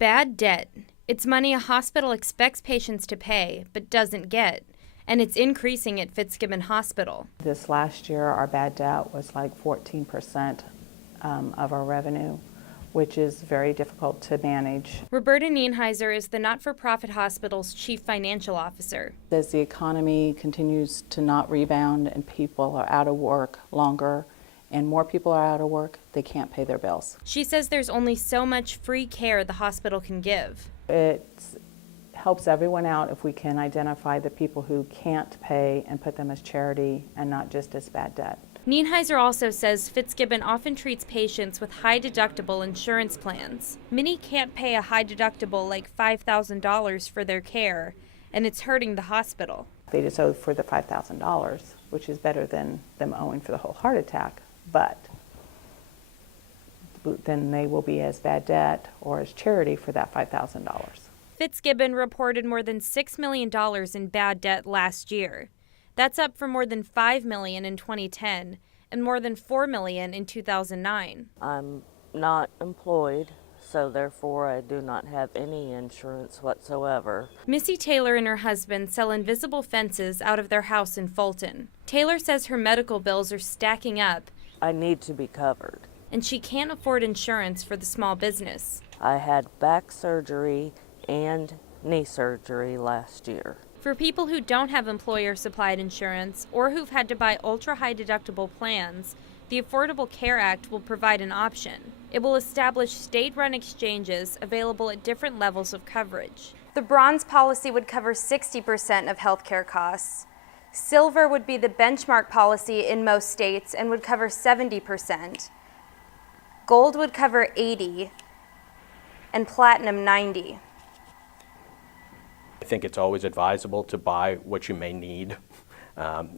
Bad debt. It's money a hospital expects patients to pay but doesn't get, and it's increasing at Fitzgibbon Hospital. This last year, our bad debt was like 14% of our revenue, which is very difficult to manage. Roberta Nienheiser is the not-for-profit hospital's chief financial officer. As the economy continues to not rebound and people are out of work longer and more people are out of work, they can't pay their bills. She says there's only so much free care the hospital can give. It helps everyone out if we can identify the people who can't pay and put them as charity and not just as bad debt. Nienheiser also says Fitzgibbon often treats patients with high-deductible insurance plans. Many can't pay a high deductible like $5,000 for their care, and it's hurting the hospital. They just owe for the $5,000, which is better than them owing for the whole heart attack, but then they will be as bad debt or as charity for that $5,000. Fitzgibbon reported more than $6 million in bad debt last year. That's up from more than $5 million in 2010 and more than $4 million in 2009. I'm not employed, so therefore I do not have any insurance whatsoever. Missy Taylor and her husband sell invisible fences out of their house in Fulton. Taylor says her medical bills are stacking up. I need to be covered. And she can't afford insurance for the small business. I had back surgery and knee surgery last year. For people who don't have employer-supplied insurance or who've had to buy ultra-high deductible plans, the Affordable Care Act will provide an option. It will establish state-run exchanges available at different levels of coverage. The Bronze policy would cover 60% of healthcare costs. Silver would be the benchmark policy in most states and would cover 70%. Gold would cover 80%, and Platinum 90%. I think it's always advisable to buy what you may need,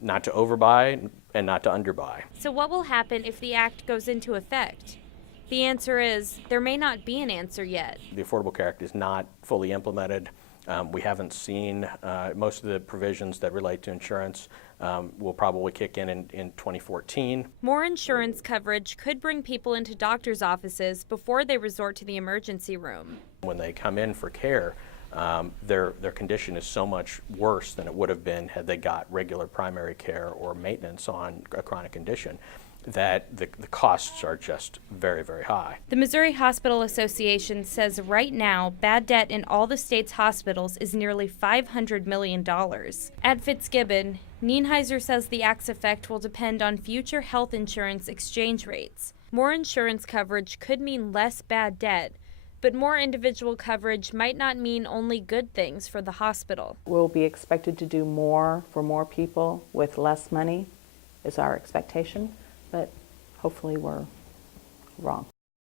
not to overbuy and not to underbuy. So what will happen if the act goes into effect? The answer is there may not be an answer yet. The Affordable Care Act is not fully implemented. We haven't seen most of the provisions that relate to insurance will probably kick in 2014. More insurance coverage could bring people into doctors' offices before they resort to the emergency room. When they come in for care, their condition is so much worse than it would have been had they got regular primary care or maintenance on a chronic condition, that the costs are just very, very high. The Missouri Hospital Association says right now bad debt in all the state's hospitals is nearly $500 million. At Fitzgibbon, Nienheiser says the act's effect will depend on future health insurance exchange rates. More insurance coverage could mean less bad debt, but more individual coverage might not mean only good things for the hospital. We'll be expected to do more for more people with less money is our expectation, but hopefully we're wrong.